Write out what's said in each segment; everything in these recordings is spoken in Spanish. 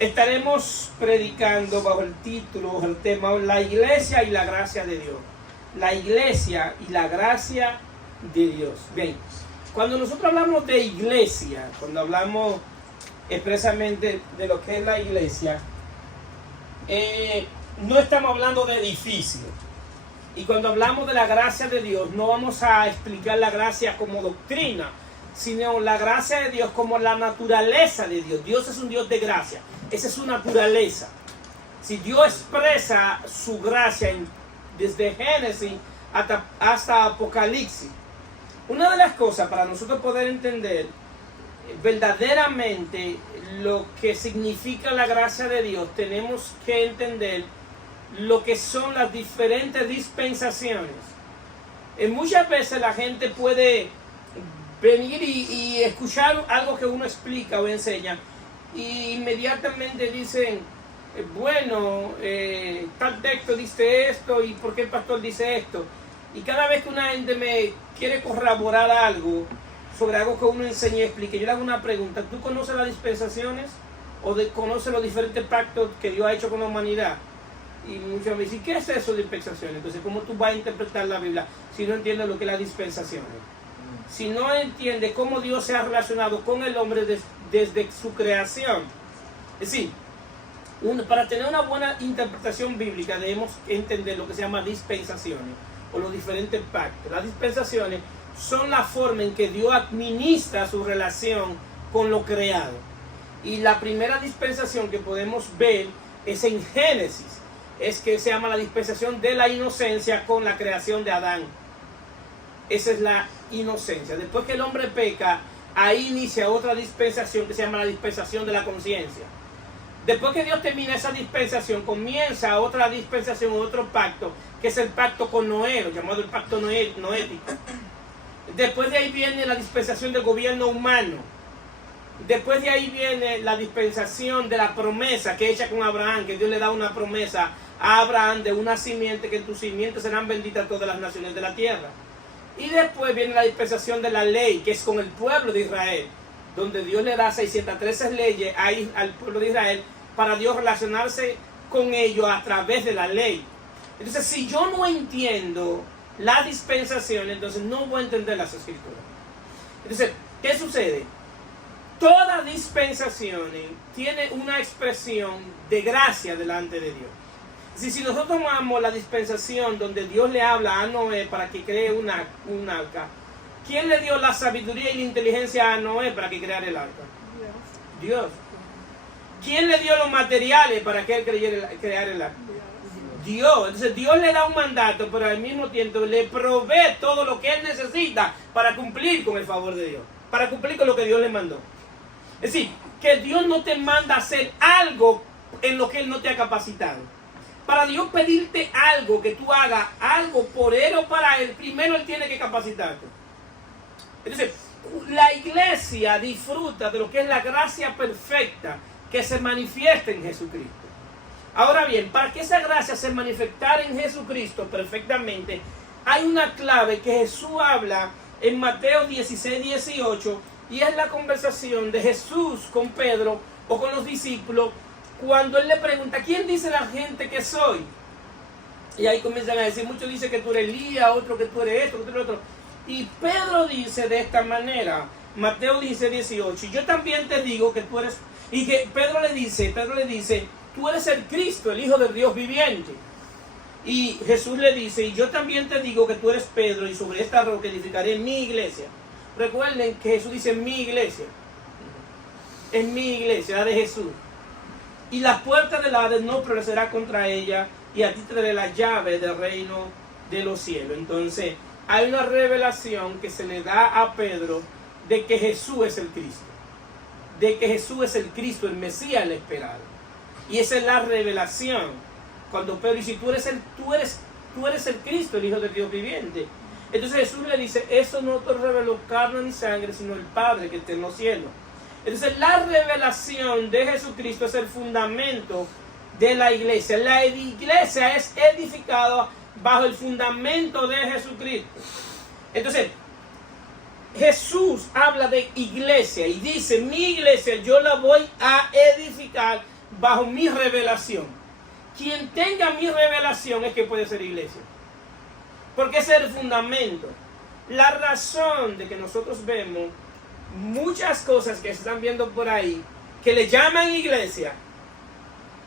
Estaremos predicando bajo el título, bajo el tema, la iglesia y la gracia de Dios. La iglesia y la gracia de Dios. Bien, cuando nosotros hablamos de iglesia, cuando hablamos expresamente de lo que es la iglesia, no estamos hablando de edificio. Y cuando hablamos de la gracia de Dios, no vamos a explicar la gracia como doctrina, sino la gracia de Dios como la naturaleza de Dios. Dios es un Dios de gracia. Esa es su naturaleza. Si Dios expresa su gracia desde Génesis hasta Apocalipsis, una de las cosas para nosotros poder entender verdaderamente lo que significa la gracia de Dios, tenemos que entender lo que son las diferentes dispensaciones. Muchas veces la gente puede venir y escuchar algo que uno explica o enseña, y inmediatamente dicen, bueno, tal texto dice esto, y por qué el pastor dice esto. Y cada vez que una gente me quiere corroborar algo sobre algo que uno enseña y explique, yo le hago una pregunta: ¿tú conoces las dispensaciones? ¿O conoces los diferentes pactos que Dios ha hecho con la humanidad? Y muchas veces dicen, ¿qué es eso de dispensaciones? Entonces, ¿cómo tú vas a interpretar la Biblia si no entiendes lo que es las dispensaciones? Si no entiendes cómo Dios se ha relacionado con el hombre desde su creación. Es decir, para tener una buena interpretación bíblica debemos entender lo que se llama dispensaciones o los diferentes pactos. Las dispensaciones son la forma en que Dios administra su relación con lo creado. Y la primera dispensación que podemos ver es en Génesis. Es que se llama la dispensación de la inocencia con la creación de Adán. Esa es la inocencia. Después que el hombre peca, ahí inicia otra dispensación que se llama la dispensación de la conciencia. Después que Dios termina esa dispensación, comienza otra dispensación, otro pacto, que es el pacto con Noé, llamado el pacto noético. Después de ahí viene la dispensación del gobierno humano. Después de ahí viene la dispensación de la promesa que hecha con Abraham, que Dios le da una promesa a Abraham de una simiente, que en tu simiente serán benditas todas las naciones de la tierra. Y después viene la dispensación de la ley, que es con el pueblo de Israel, donde Dios le da 613 leyes al pueblo de Israel para Dios relacionarse con ellos a través de la ley. Entonces, si yo no entiendo la dispensación, entonces no voy a entender las escrituras. Entonces, ¿qué sucede? Toda dispensación tiene una expresión de gracia delante de Dios. Si nosotros tomamos la dispensación donde Dios le habla a Noé para que cree un arca, ¿quién le dio la sabiduría y la inteligencia a Noé para que creara el arca? Dios. ¿Quién le dio los materiales para que él creara el arca? Dios. Entonces Dios le da un mandato, pero al mismo tiempo le provee todo lo que él necesita para cumplir con el favor de Dios, para cumplir con lo que Dios le mandó. Es decir, que Dios no te manda a hacer algo en lo que Él no te ha capacitado. Para Dios pedirte algo, que tú hagas algo por Él o para Él, primero Él tiene que capacitarte. Entonces, la iglesia disfruta de lo que es la gracia perfecta que se manifiesta en Jesucristo. Ahora bien, para que esa gracia se manifestara en Jesucristo perfectamente, hay una clave que Jesús habla en Mateo 16, 18, y es la conversación de Jesús con Pedro o con los discípulos, cuando él le pregunta, ¿quién dice la gente que soy? Y ahí comienzan a decir, muchos dicen que tú eres Elías, otro que tú eres esto, que tú eres otro. Y Pedro dice de esta manera, Mateo dice 18, y yo también te digo que tú eres, y que Pedro le dice, tú eres el Cristo, el Hijo del Dios viviente. Y Jesús le dice, y yo también te digo que tú eres Pedro, y sobre esta roca edificaré mi iglesia. Recuerden que Jesús dice mi iglesia, es mi iglesia, la de Jesús. Y las puertas del Hades no prevalecerá contra ella, y a ti te daré la llave del reino de los cielos. Entonces, hay una revelación que se le da a Pedro de que Jesús es el Cristo. De que Jesús es el Cristo, el Mesías, el esperado. Y esa es la revelación. Cuando Pedro dice, tú eres el Cristo, el Hijo de Dios viviente. Entonces Jesús le dice, eso no te reveló carne ni sangre, sino el Padre que está en los cielos. Entonces la revelación de Jesucristo es el fundamento de la iglesia. La iglesia es edificada bajo el fundamento de Jesucristo. Entonces, Jesús habla de iglesia y dice, mi iglesia yo la voy a edificar bajo mi revelación. Quien tenga mi revelación es que puede ser iglesia. Porque ese es el fundamento. La razón de que nosotros vemos muchas cosas que se están viendo por ahí, que le llaman iglesia,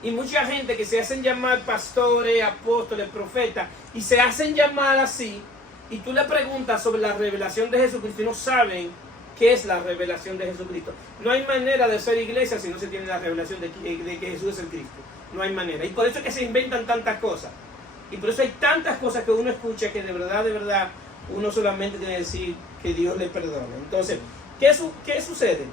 y mucha gente que se hacen llamar pastores, apóstoles, profetas, y se hacen llamar así, y tú le preguntas sobre la revelación de Jesucristo y no saben qué es la revelación de Jesucristo. No hay manera de ser iglesia si no se tiene la revelación de que Jesús es el Cristo. No hay manera. Y por eso es que se inventan tantas cosas. Y por eso hay tantas cosas que uno escucha que de verdad, uno solamente tiene que decir que Dios le perdone. Entonces, ¿qué sucede?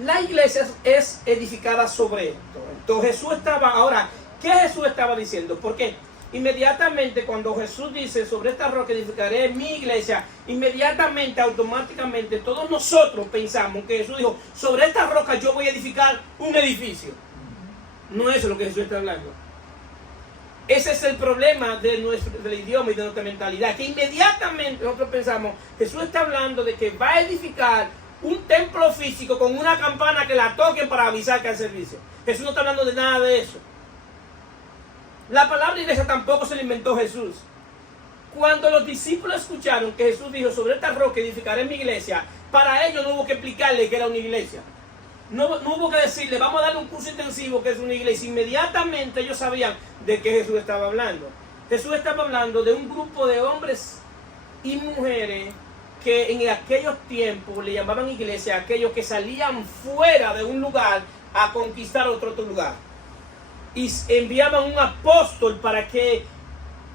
La iglesia es edificada sobre esto. Entonces Jesús estaba, ahora, ¿qué Jesús estaba diciendo? Porque inmediatamente cuando Jesús dice, sobre esta roca edificaré mi iglesia, inmediatamente, automáticamente, todos nosotros pensamos que Jesús dijo, sobre esta roca yo voy a edificar un edificio. No es lo que Jesús está hablando. Ese es el problema del idioma y de nuestra mentalidad, que inmediatamente nosotros pensamos, Jesús está hablando de que va a edificar un templo físico con una campana que la toquen para avisar que hay servicio. Jesús no está hablando de nada de eso. La palabra iglesia tampoco se la inventó Jesús. Cuando los discípulos escucharon que Jesús dijo, sobre esta roca edificaré mi iglesia, para ellos no hubo que explicarle que era una iglesia. No hubo que decirle, vamos a darle un curso intensivo que es una iglesia. Inmediatamente ellos sabían de qué Jesús estaba hablando. Jesús estaba hablando de un grupo de hombres y mujeres que en aquellos tiempos le llamaban iglesia a aquellos que salían fuera de un lugar a conquistar otro lugar. Y enviaban un apóstol para que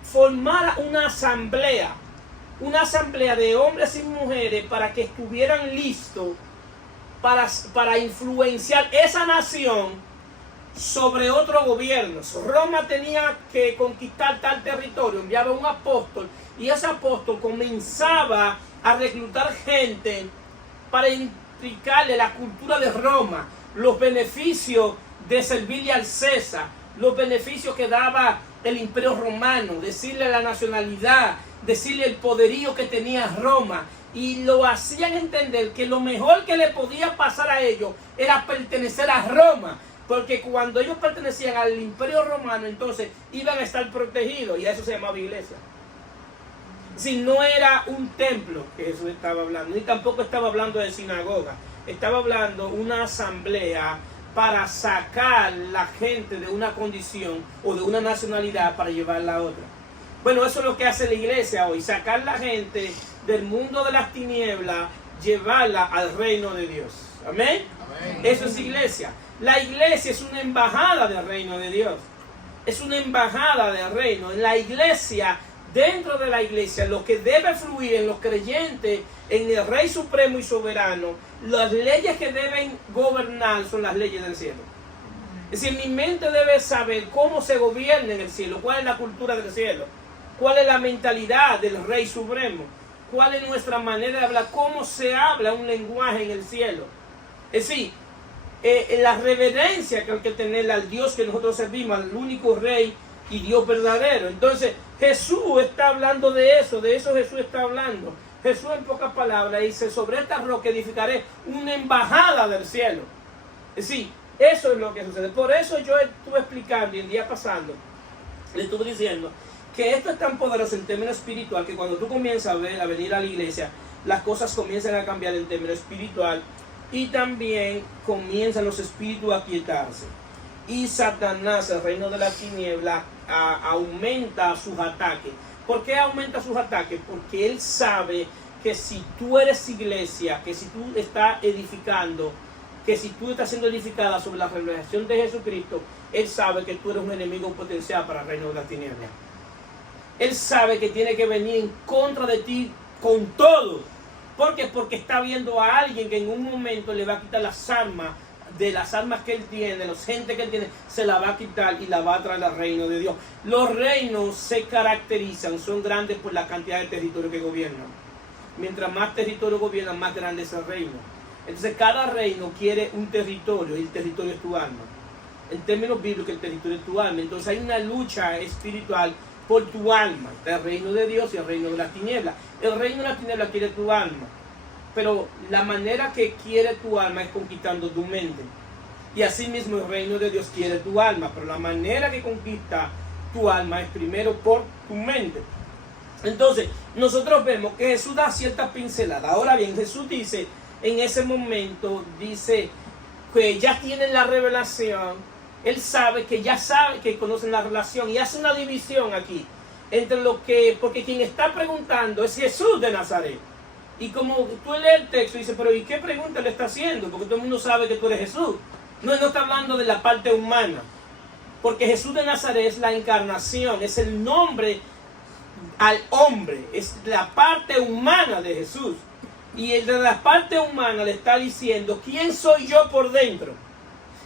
formara una asamblea de hombres y mujeres para que estuvieran listos para influenciar esa nación sobre otro gobierno. Roma tenía que conquistar tal territorio, enviaba un apóstol y ese apóstol comenzaba a reclutar gente para explicarle la cultura de Roma, los beneficios de servirle al César, los beneficios que daba el imperio romano, decirle la nacionalidad, decirle el poderío que tenía Roma, y lo hacían entender que lo mejor que le podía pasar a ellos era pertenecer a Roma, porque cuando ellos pertenecían al imperio romano, entonces iban a estar protegidos, y a eso se llamaba iglesia. Si no era un templo que Jesús estaba hablando, ni tampoco estaba hablando de sinagoga, estaba hablando de una asamblea para sacar la gente de una condición o de una nacionalidad para llevarla a otra. Bueno, eso es lo que hace la iglesia hoy, sacar la gente del mundo de las tinieblas, llevarla al reino de Dios. ¿Amén? Amén. Eso es iglesia. La iglesia es una embajada del reino de Dios. Es una embajada del reino. En la iglesia, dentro de la iglesia, lo que debe fluir en los creyentes, en el Rey Supremo y Soberano, las leyes que deben gobernar son las leyes del cielo. Es decir, mi mente debe saber cómo se gobierna en el cielo, cuál es la cultura del cielo, cuál es la mentalidad del Rey Supremo, cuál es nuestra manera de hablar, cómo se habla un lenguaje en el cielo. Es decir, la reverencia que hay que tener al Dios que nosotros servimos, al único Rey y Dios verdadero. Entonces Jesús está hablando de eso Jesús está hablando. Jesús en pocas palabras dice, sobre esta roca edificaré una embajada del cielo. Es decir, eso es lo que sucede. Por eso yo estuve explicando y el día pasando le estuve diciendo que esto es tan poderoso en términos espiritual que cuando tú comienzas a venir a la iglesia, las cosas comienzan a cambiar en términos espiritual y también comienzan los espíritus a quietarse. Y Satanás, el reino de la tiniebla, aumenta sus ataques. ¿Por qué aumenta sus ataques? Porque él sabe que si tú eres iglesia, que si tú estás edificando, que si tú estás siendo edificada sobre la revelación de Jesucristo, él sabe que tú eres un enemigo potencial para el reino de la tiniebla. Él sabe que tiene que venir en contra de ti con todo. ¿Por qué? Porque está viendo a alguien que en un momento le va a quitar las armas, de las armas que él tiene, los gente que él tiene, se la va a quitar y la va a traer al reino de Dios. Los reinos se caracterizan, son grandes por la cantidad de territorio que gobiernan. Mientras más territorio gobiernan, más grande es el reino. Entonces cada reino quiere un territorio y el territorio es tu alma. En términos bíblicos, el territorio es tu alma. Entonces hay una lucha espiritual por tu alma. Está el reino de Dios y el reino de las tinieblas. El reino de las tinieblas quiere tu alma. Pero la manera que quiere tu alma es conquistando tu mente. y asimismo el reino de Dios quiere tu alma, pero la manera que conquista tu alma es primero por tu mente. Entonces, nosotros vemos que Jesús da ciertas pinceladas. Ahora bien, Jesús dice, en ese momento, dice que ya tienen la revelación. Él sabe que conocen la relación y hace una división aquí entre lo que, porque quien está preguntando es Jesús de Nazaret. Y como tú lees el texto y dices, pero ¿y qué pregunta le está haciendo? Porque todo el mundo sabe que tú eres Jesús. No está hablando de la parte humana. Porque Jesús de Nazaret es la encarnación, es el nombre al hombre, es la parte humana de Jesús. Y el de la parte humana le está diciendo, ¿quién soy yo por dentro?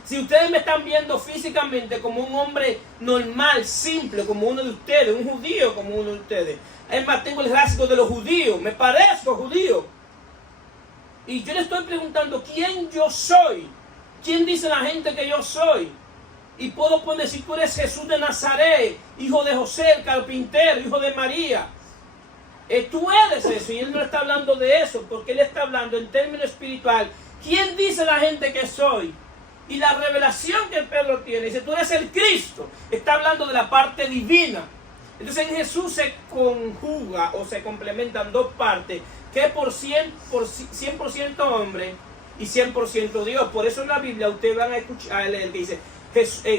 Si ustedes me están viendo físicamente como un hombre normal, simple, como uno de ustedes, un judío como uno de ustedes. Es más, tengo el rasgo de los judíos, me parezco judío. Y yo le estoy preguntando, ¿quién yo soy? ¿Quién dice la gente que yo soy? Y puedo poner, si tú eres Jesús de Nazaret, hijo de José el carpintero, hijo de María. Tú eres eso, y él no está hablando de eso, porque él está hablando en términos espiritual. ¿Quién dice la gente que soy? Y la revelación que Pedro tiene, dice, tú eres el Cristo. Está hablando de la parte divina. Entonces en Jesús se conjuga o se complementan dos partes, que por 100% hombre y 100% Dios. Por eso en la Biblia ustedes van a escuchar a leer que dice,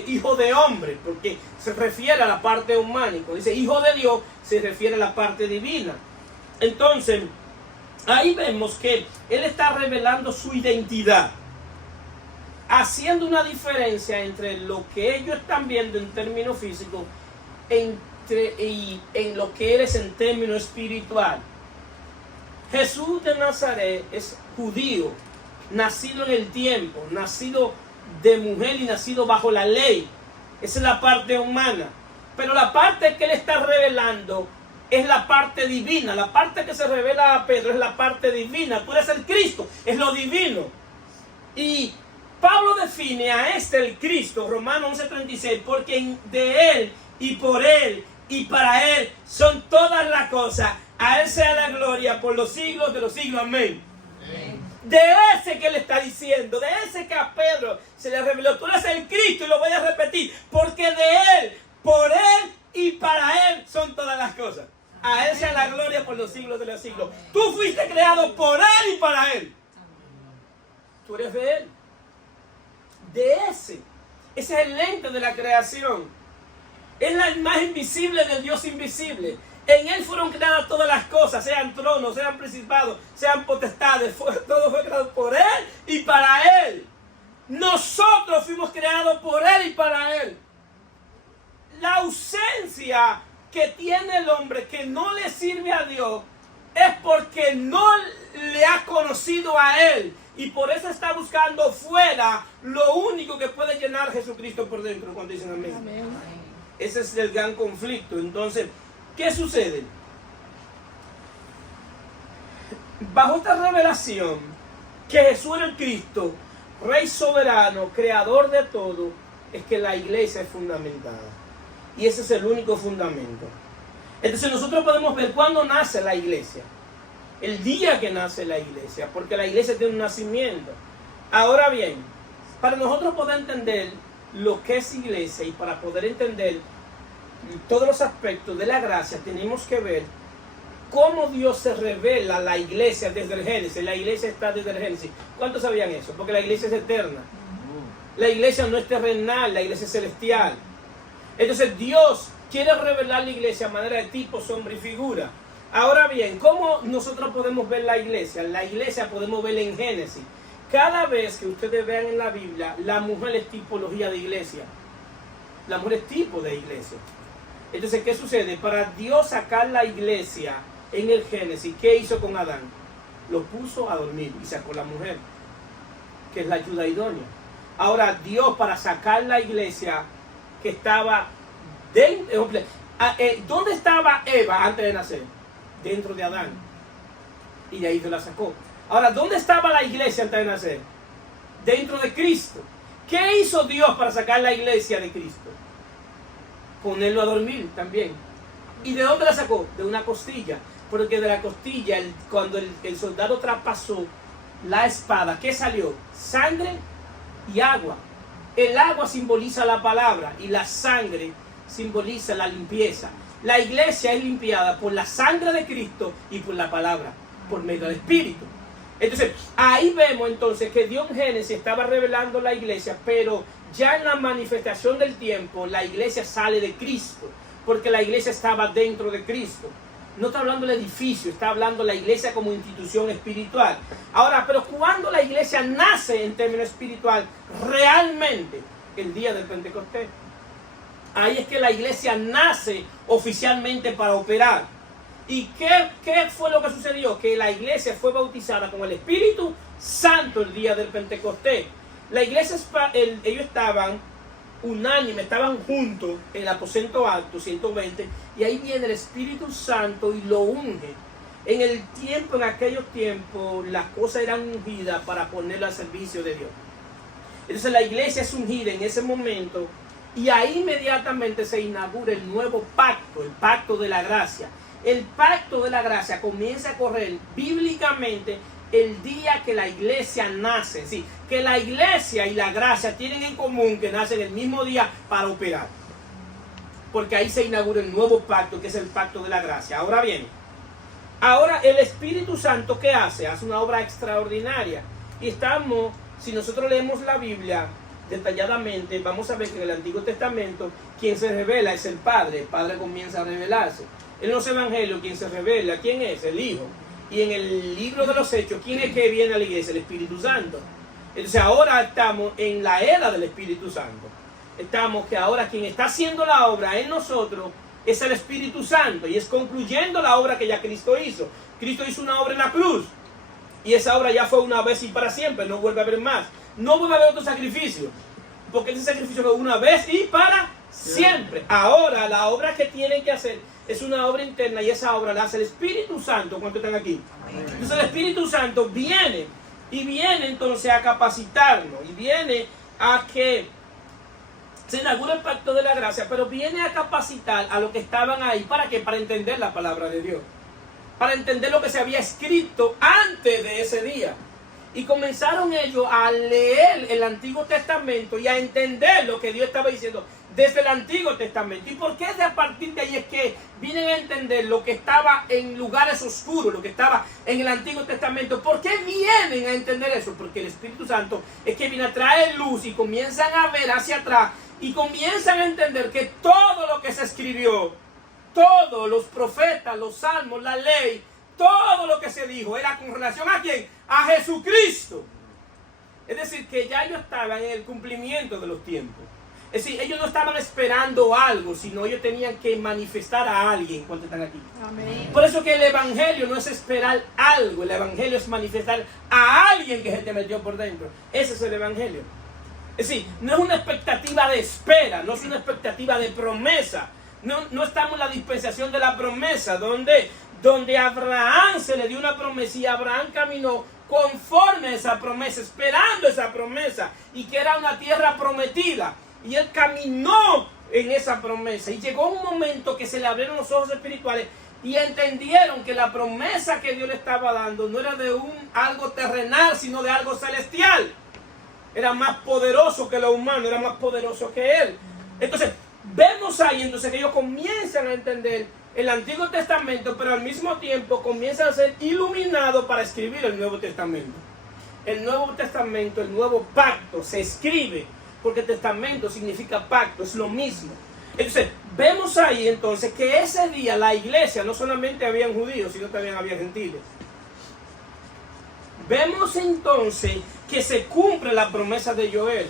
hijo de hombre, porque se refiere a la parte humana. Y cuando dice hijo de Dios, se refiere a la parte divina. Entonces, ahí vemos que él está revelando su identidad, haciendo una diferencia entre lo que ellos están viendo en términos físicos y en lo que él es en términos espiritual. Jesús de Nazaret es judío, nacido en el tiempo, nacido de mujer y nacido bajo la ley. Esa es la parte humana. Pero la parte que él está revelando es la parte divina. La parte que se revela a Pedro es la parte divina. Tú eres el Cristo, es lo divino. Y Pablo define a el Cristo, Romanos 11:36, porque de él y por él y para él son todas las cosas. A él sea la gloria por los siglos de los siglos. Amén. De ese que le está diciendo, de ese que a Pedro se le reveló, tú eres el Cristo, y lo voy a repetir, porque de él, por él y para él son todas las cosas. A él sea la gloria por los siglos de los siglos. Tú fuiste creado por él y para él. Tú eres de él. De ese. Ese es el lente de la creación. Es la imagen visible del Dios invisible. En él fueron creadas todas las cosas, sean tronos, sean principados, sean potestades. Todo fue creado por él y para él. Nosotros fuimos creados por él y para él. La ausencia que tiene el hombre que no le sirve a Dios es porque no le ha conocido a él. Y por eso está buscando fuera lo único que puede llenar a Jesucristo por dentro. Cuando dicen amén. Amén. Ese es el gran conflicto. Entonces, ¿qué sucede? Bajo esta revelación, que Jesús era el Cristo, Rey soberano, creador de todo, es que la iglesia es fundamentada. Y ese es el único fundamento. Entonces nosotros podemos ver cuándo nace la iglesia. El día que nace la iglesia, porque la iglesia tiene un nacimiento. Ahora bien, para nosotros poder entender lo que es iglesia y para poder entender todos los aspectos de la gracia, tenemos que ver cómo Dios se revela a la iglesia desde el Génesis. La iglesia está desde el Génesis. ¿Cuántos sabían eso? Porque la iglesia es eterna. La iglesia no es terrenal, la iglesia es celestial. Entonces Dios quiere revelar la iglesia a manera de tipo, sombra y figura. Ahora bien, ¿cómo nosotros podemos ver la iglesia? La iglesia podemos verla en Génesis. Cada vez que ustedes vean en la Biblia, la mujer es tipología de iglesia. La mujer es tipo de iglesia. Entonces, ¿qué sucede? Para Dios sacar la iglesia en el Génesis, ¿qué hizo con Adán? Lo puso a dormir y sacó la mujer, que es la ayuda idónea. Ahora, Dios, para sacar la iglesia que estaba dentro, ¿dónde estaba Eva antes de nacer? Dentro de Adán. Y de ahí se la sacó. Ahora, ¿dónde estaba la iglesia antes de nacer? Dentro de Cristo. ¿Qué hizo Dios para sacar la iglesia de Cristo? Ponerlo a dormir también. ¿Y de dónde la sacó? De una costilla. Porque de la costilla, cuando el soldado traspasó la espada, ¿qué salió? Sangre y agua. El agua simboliza la palabra y la sangre simboliza la limpieza. La iglesia es limpiada por la sangre de Cristo y por la palabra, por medio del Espíritu. Entonces, ahí vemos entonces que Dios en Génesis estaba revelando la iglesia, pero ya en la manifestación del tiempo, la iglesia sale de Cristo, porque la iglesia estaba dentro de Cristo. No está hablando del edificio, está hablando de la iglesia como institución espiritual. Ahora, pero cuando la iglesia nace en términos espiritual, realmente, el día del Pentecostés. Ahí es que la iglesia nace oficialmente para operar. ¿Y qué fue lo que sucedió? Que la iglesia fue bautizada con el Espíritu Santo el día del Pentecostés. La iglesia, ellos estaban unánimes, estaban juntos en el aposento alto, 120, y ahí viene el Espíritu Santo y lo unge. En aquellos tiempos, las cosas eran ungidas para ponerlo al servicio de Dios. Entonces la iglesia es ungida en ese momento, y ahí inmediatamente se inaugura el nuevo pacto, el pacto de la gracia. El pacto de la gracia comienza a correr bíblicamente el día que la iglesia nace. Sí, que la iglesia y la gracia tienen en común que nacen el mismo día para operar. Porque ahí se inaugura el nuevo pacto, que es el pacto de la gracia. Ahora bien, ahora el Espíritu Santo, ¿qué hace? Hace una obra extraordinaria. Y si nosotros leemos la Biblia detalladamente, vamos a ver que en el Antiguo Testamento quien se revela es el Padre. El Padre comienza a revelarse. En los evangelios quien se revela, ¿quién es? El Hijo. Y en el libro de los Hechos, ¿quién es que viene a la iglesia? El Espíritu Santo. Entonces ahora estamos en la era del Espíritu Santo. Estamos que ahora quien está haciendo la obra en nosotros es el Espíritu Santo, y es concluyendo la obra que ya Cristo hizo. Cristo hizo una obra en la cruz, y esa obra ya fue una vez y para siempre, no vuelve a haber más. No vuelve a haber otro sacrificio, porque ese sacrificio fue una vez y para siempre. Ahora la obra que tienen que hacer es una obra interna, y esa obra la hace el Espíritu Santo. ¿Cuántos están aquí? Amén. Entonces el Espíritu Santo viene entonces a capacitarnos, y viene a que se inaugura el pacto de la gracia, pero viene a capacitar a los que estaban ahí. ¿Para qué? Para entender la palabra de Dios, para entender lo que se había escrito antes de ese día. Y comenzaron ellos a leer el Antiguo Testamento y a entender lo que Dios estaba diciendo desde el Antiguo Testamento. ¿Y por qué a partir de ahí es que vienen a entender lo que estaba en lugares oscuros, lo que estaba en el Antiguo Testamento? ¿Por qué vienen a entender eso? Porque el Espíritu Santo es que viene a traer luz, y comienzan a ver hacia atrás y comienzan a entender que todo lo que se escribió, todos los profetas, los salmos, la ley, todo lo que se dijo era con relación ¿a quién? A Jesucristo. Es decir, que ya ellos estaban en el cumplimiento de los tiempos. Es decir, ellos no estaban esperando algo, sino ellos tenían que manifestar a alguien cuando están aquí. Amén. Por eso que el evangelio no es esperar algo, el evangelio es manifestar a alguien que se te metió por dentro. Ese es el evangelio. Es decir, no es una expectativa de espera, no es una expectativa de promesa. No estamos en la dispensación de la promesa, donde a Abraham se le dio una promesa, y Abraham caminó conforme a esa promesa, esperando esa promesa, y que era una tierra prometida. Y él caminó en esa promesa, y llegó un momento que se le abrieron los ojos espirituales y entendieron que la promesa que Dios le estaba dando no era de algo terrenal, sino de algo celestial. Era más poderoso que lo humano, era más poderoso que él. Entonces, vemos ahí entonces que ellos comienzan a entender el Antiguo Testamento, pero al mismo tiempo comienzan a ser iluminados para escribir el Nuevo Testamento. El Nuevo Testamento, el nuevo pacto, se escribe porque testamento significa pacto, es lo mismo. Entonces, vemos ahí entonces que ese día la iglesia no solamente habían judíos, sino también había gentiles. Vemos entonces que se cumple la promesa de Joel,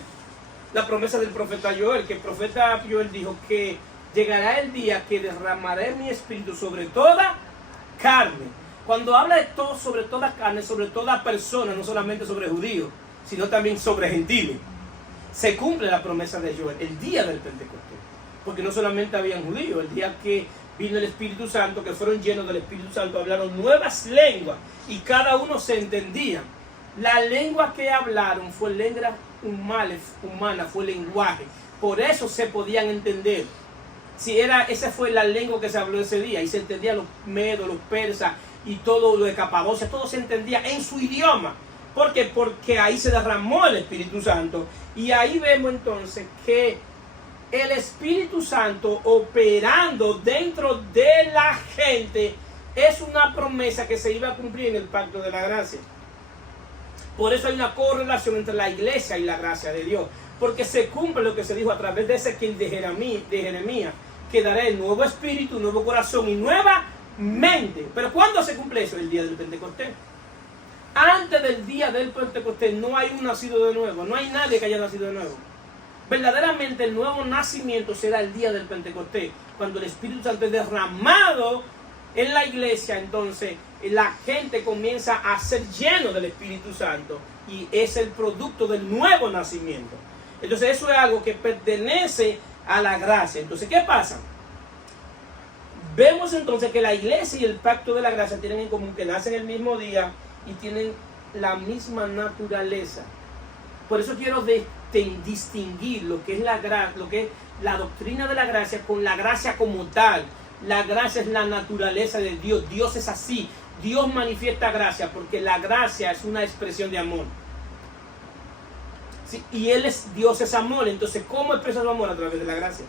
la promesa del profeta Joel, que el profeta Joel dijo que llegará el día que derramaré mi espíritu sobre toda carne. Cuando habla de todo, sobre toda carne, sobre toda persona, no solamente sobre judíos, sino también sobre gentiles. Se cumple la promesa de Joel el día del Pentecostés, porque no solamente habían judíos. El día que vino el Espíritu Santo, que fueron llenos del Espíritu Santo, hablaron nuevas lenguas, y cada uno se entendía. La lengua que hablaron fue lengua humana, fue lenguaje. Por eso se podían entender. Esa fue la lengua que se habló ese día, y se entendían los medos, los persas y todo lo de Capadocia, todo se entendía en su idioma. ¿Por qué? Porque ahí se derramó el Espíritu Santo. Y ahí vemos entonces que el Espíritu Santo operando dentro de la gente es una promesa que se iba a cumplir en el pacto de la gracia. Por eso hay una correlación entre la iglesia y la gracia de Dios. Porque se cumple lo que se dijo a través de Ezequiel de Jeremías, que daré el nuevo espíritu, nuevo corazón y nueva mente. Pero ¿cuándo se cumple eso? El día del Pentecostés. Antes del día del Pentecostés no hay un nacido de nuevo, no hay nadie que haya nacido de nuevo. Verdaderamente el nuevo nacimiento será el día del Pentecostés, cuando el Espíritu Santo es derramado en la iglesia. Entonces la gente comienza a ser lleno del Espíritu Santo y es el producto del nuevo nacimiento. Entonces eso es algo que pertenece a la gracia. Entonces, ¿qué pasa? Vemos entonces que la iglesia y el pacto de la gracia tienen en común que nacen el mismo día y tienen la misma naturaleza. Por eso quiero distinguir lo que es la doctrina de la gracia con la gracia como tal. La gracia es la naturaleza de Dios. Dios es así. Dios manifiesta gracia porque la gracia es una expresión de amor. ¿Sí? Y Dios es amor. Entonces, ¿cómo expresa su amor? A través de la gracia.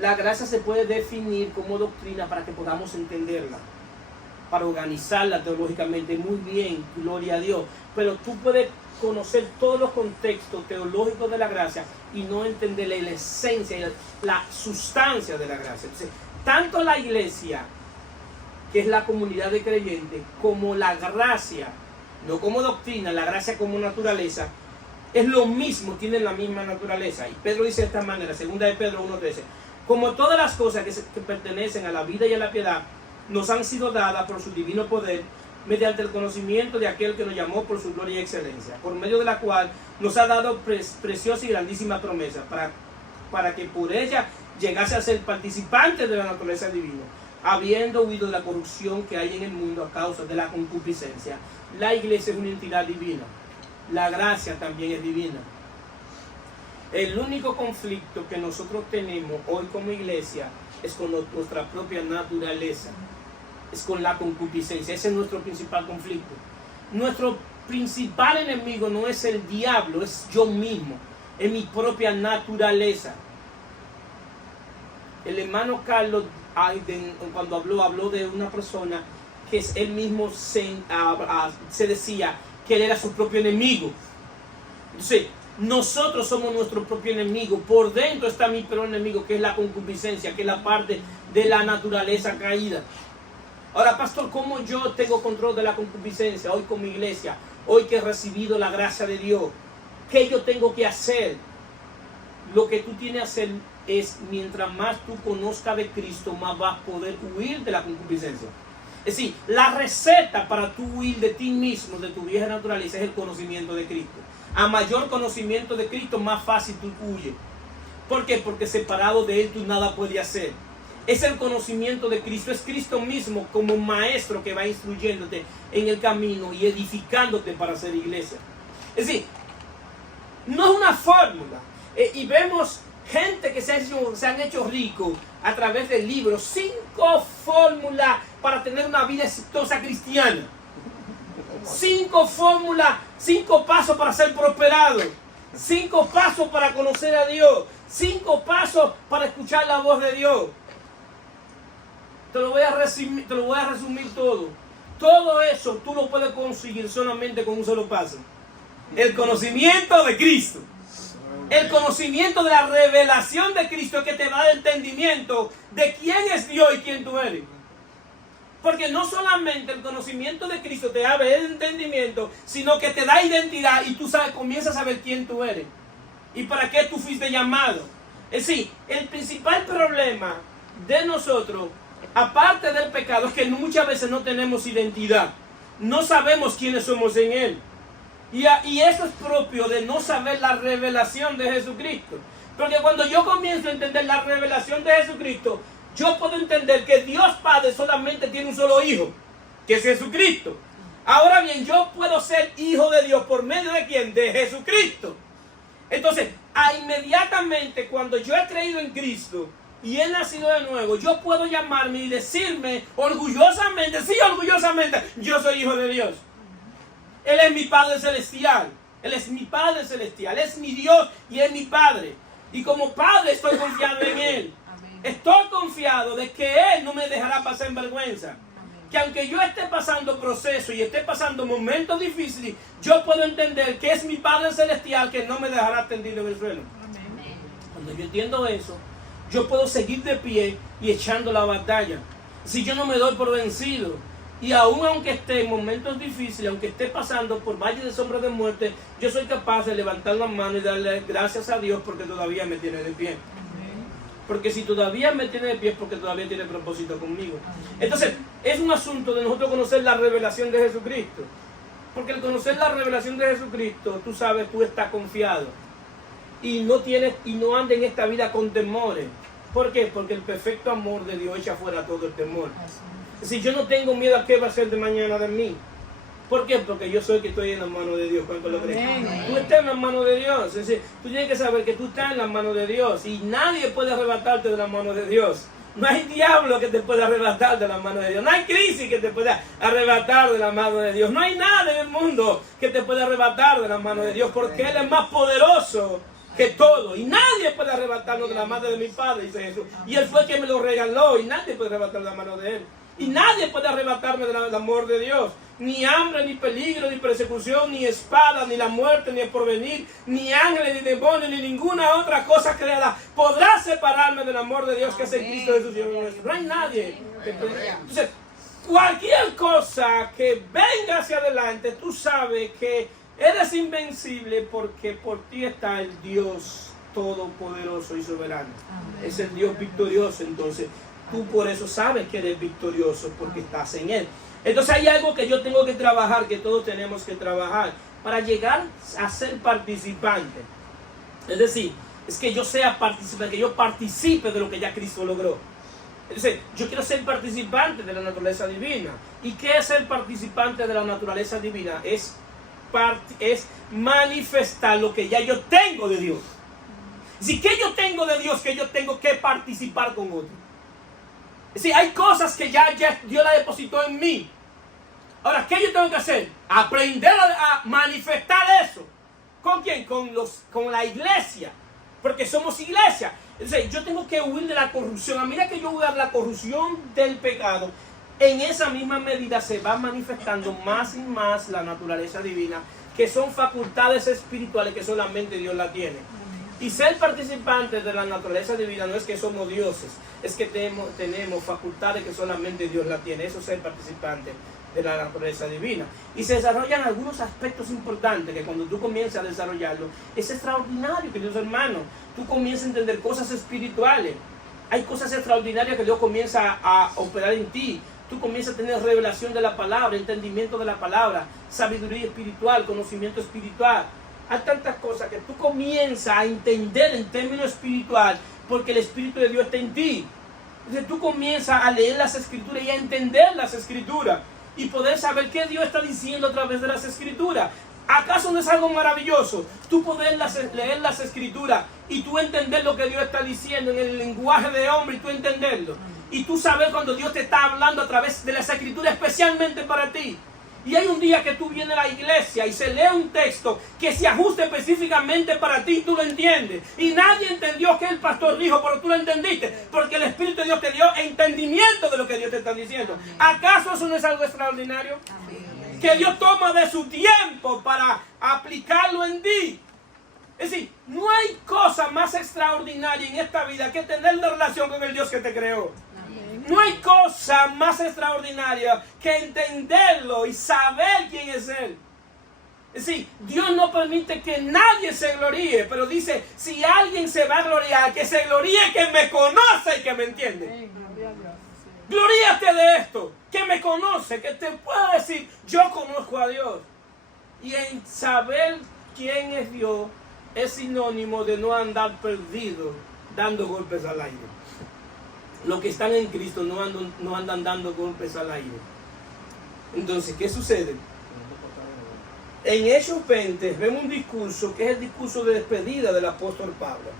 La gracia se puede definir como doctrina para que podamos entenderla, para organizarla teológicamente. Muy bien, gloria a Dios. Pero tú puedes conocer todos los contextos teológicos de la gracia y no entender la esencia y la sustancia de la gracia. Entonces, tanto la iglesia, que es la comunidad de creyentes, como la gracia, no como doctrina, la gracia como naturaleza, es lo mismo, tienen la misma naturaleza. Y Pedro dice de esta manera, 2 de Pedro 1:13, como todas las cosas que pertenecen a la vida y a la piedad, nos han sido dadas por su divino poder, mediante el conocimiento de aquel que nos llamó por su gloria y excelencia, por medio de la cual nos ha dado preciosa y grandísima promesa, para que por ella llegase a ser participante de la naturaleza divina, habiendo huido de la corrupción que hay en el mundo a causa de la concupiscencia. La iglesia es una entidad divina, la gracia también es divina. El único conflicto que nosotros tenemos hoy como iglesia es con nuestra propia naturaleza, es con la concupiscencia. Ese es nuestro principal conflicto. Nuestro principal enemigo no es el diablo, es yo mismo, es mi propia naturaleza. El hermano Carlos, cuando habló de una persona que él mismo se decía que él era su propio enemigo. Entonces, nosotros somos nuestro propio enemigo. Por dentro está mi peor enemigo, que es la concupiscencia, que es la parte de la naturaleza caída. Ahora, pastor, ¿cómo yo tengo control de la concupiscencia hoy como iglesia? Hoy que he recibido la gracia de Dios, ¿qué yo tengo que hacer? Lo que tú tienes que hacer es, mientras más tú conozcas de Cristo, más vas a poder huir de la concupiscencia. Es decir, la receta para tú huir de ti mismo, de tu vieja naturaleza, es el conocimiento de Cristo. A mayor conocimiento de Cristo, más fácil tú huyes. ¿Por qué? Porque separado de Él tú nada puedes hacer. Es el conocimiento de Cristo, es Cristo mismo como maestro que va instruyéndote en el camino y edificándote para ser iglesia. Es decir, no es una fórmula. Y vemos gente que se han hecho ricos a través del libro. 5 fórmulas para tener una vida exitosa cristiana. 5 fórmulas, 5 pasos para ser prosperado. 5 pasos para conocer a Dios. 5 pasos para escuchar la voz de Dios. Te lo voy a resumir todo. Todo eso tú lo puedes conseguir solamente con un solo paso. El conocimiento de Cristo. El conocimiento de la revelación de Cristo, que te da el entendimiento de quién es Dios y quién tú eres. Porque no solamente el conocimiento de Cristo te abre el entendimiento, sino que te da identidad y tú comienzas a saber quién tú eres y para qué tú fuiste llamado. Es decir, el principal problema de nosotros, aparte del pecado, es que muchas veces no tenemos identidad. No sabemos quiénes somos en Él. Y eso es propio de no saber la revelación de Jesucristo. Porque cuando yo comienzo a entender la revelación de Jesucristo, yo puedo entender que Dios Padre solamente tiene un solo hijo, que es Jesucristo. Ahora bien, yo puedo ser hijo de Dios por medio de ¿quién? De Jesucristo. Entonces, inmediatamente cuando yo he creído en Cristo y he nacido de nuevo, yo puedo llamarme y decirme orgullosamente, sí, orgullosamente, yo soy hijo de Dios. Él es mi Padre Celestial. Él es mi Padre Celestial. Él es mi Dios y es mi Padre. Y como Padre estoy confiado en Él. Estoy confiado de que Él no me dejará pasar en vergüenza. Que aunque yo esté pasando procesos y esté pasando momentos difíciles, yo puedo entender que es mi Padre Celestial que no me dejará tendido en el suelo. Cuando yo entiendo eso, yo puedo seguir de pie y echando la batalla. Si yo no me doy por vencido, y aún aunque esté en momentos difíciles, aunque esté pasando por valles de sombra de muerte, yo soy capaz de levantar la mano y darle gracias a Dios porque todavía me tiene de pie. Porque si todavía me tiene de pie es porque todavía tiene propósito conmigo. Entonces, es un asunto de nosotros conocer la revelación de Jesucristo. Porque al conocer la revelación de Jesucristo, tú sabes, tú estás confiado. Y no andas en esta vida con temores. ¿Por qué? Porque el perfecto amor de Dios echa fuera todo el temor. Si yo no tengo miedo a qué va a ser de mañana de mí. ¿Por qué? Porque yo soy que estoy en la mano de Dios. ¿Cuánto lo crees? Tú estás en la mano de Dios. Es decir, tú tienes que saber que tú estás en la mano de Dios. Y nadie puede arrebatarte de la mano de Dios. No hay diablo que te pueda arrebatar de la mano de Dios. No hay crisis que te pueda arrebatar de la mano de Dios. No hay nada en el mundo que te pueda arrebatar de la mano de Dios. Porque Él es más poderoso que todo. Y nadie puede arrebatarnos de la mano de mi Padre, dice Jesús. Y Él fue quien me lo regaló. Y nadie puede arrebatar de la mano de Él. Y nadie puede arrebatarme del amor de Dios. Ni hambre, ni peligro, ni persecución, ni espada, ni la muerte, ni el porvenir, ni ángeles, ni demonios, ni ninguna otra cosa creada podrá separarme del amor de Dios que es en Cristo Jesús. No hay nadie. Entonces, cualquier cosa que venga hacia adelante, tú sabes que eres invencible porque por ti está el Dios todopoderoso y soberano. Es el Dios victorioso. Entonces, tú por eso sabes que eres victorioso porque estás en Él. Entonces hay algo que yo tengo que trabajar, que todos tenemos que trabajar para llegar a ser participante. Es decir, es que yo sea participante, que yo participe de lo que ya Cristo logró. Entonces, yo quiero ser participante de la naturaleza divina. ¿Y qué es ser participante de la naturaleza divina? Es manifestar lo que ya yo tengo de Dios. Si que yo tengo de Dios, que yo tengo que participar con otros. Es decir, hay cosas que ya Dios la depositó en mí. Ahora, ¿qué yo tengo que hacer? Aprender a manifestar eso. ¿Con quién? Con la iglesia. Porque somos iglesia. Es decir, yo tengo que huir de la corrupción. A medida que yo huya de la corrupción del pecado, en esa misma medida se va manifestando más y más la naturaleza divina, que son facultades espirituales que solamente Dios la tiene. Y ser participantes de la naturaleza divina no es que somos dioses, es que tenemos facultades que solamente Dios la tiene. Eso es ser participante de la naturaleza divina. Y se desarrollan algunos aspectos importantes que cuando tú comienzas a desarrollarlo, es extraordinario, queridos hermanos. Tú comienzas a entender cosas espirituales. Hay cosas extraordinarias que Dios comienza a operar en ti. Tú comienzas a tener revelación de la palabra, entendimiento de la palabra, sabiduría espiritual, conocimiento espiritual. Hay tantas cosas que tú comienzas a entender en términos espiritual porque el Espíritu de Dios está en ti. Entonces tú comienzas a leer las Escrituras y a entender las Escrituras y poder saber qué Dios está diciendo a través de las Escrituras. ¿Acaso no es algo maravilloso? Tú poder leer las Escrituras y tú entender lo que Dios está diciendo en el lenguaje de hombre y tú entenderlo. Y tú saber cuando Dios te está hablando a través de las Escrituras especialmente para ti. Y hay un día que tú vienes a la iglesia y se lee un texto que se ajuste específicamente para ti y tú lo entiendes. Y nadie entendió que el pastor dijo, pero tú lo entendiste. Porque el Espíritu de Dios te dio entendimiento de lo que Dios te está diciendo. ¿Acaso eso no es algo extraordinario? Amén. Que Dios toma de su tiempo para aplicarlo en ti. Es decir, no hay cosa más extraordinaria en esta vida que tener una relación con el Dios que te creó. No hay cosa más extraordinaria que entenderlo y saber quién es Él. Es decir, Dios no permite que nadie se gloríe, pero dice, si alguien se va a gloriar, que se gloríe que me conoce y que me entiende. Gloríate de esto, que me conoce, que te pueda decir, yo conozco a Dios. Y en saber quién es Dios es sinónimo de no andar perdido dando golpes al aire. Los que están en Cristo no andan dando golpes al aire. Entonces, ¿qué sucede? En Hechos 20 vemos un discurso que es el discurso de despedida del apóstol Pablo.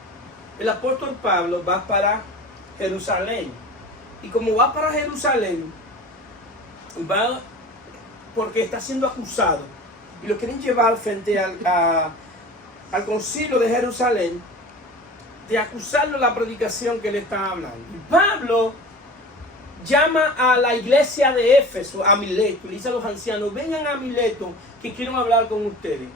El apóstol Pablo va para Jerusalén. Y como va para Jerusalén, va porque está siendo acusado y lo quieren llevar frente al concilio de Jerusalén, de acusarlo de la predicación que él está hablando. Y Pablo llama a la iglesia de Éfeso, a Mileto, le dice a los ancianos, vengan a Mileto, que quiero hablar con ustedes.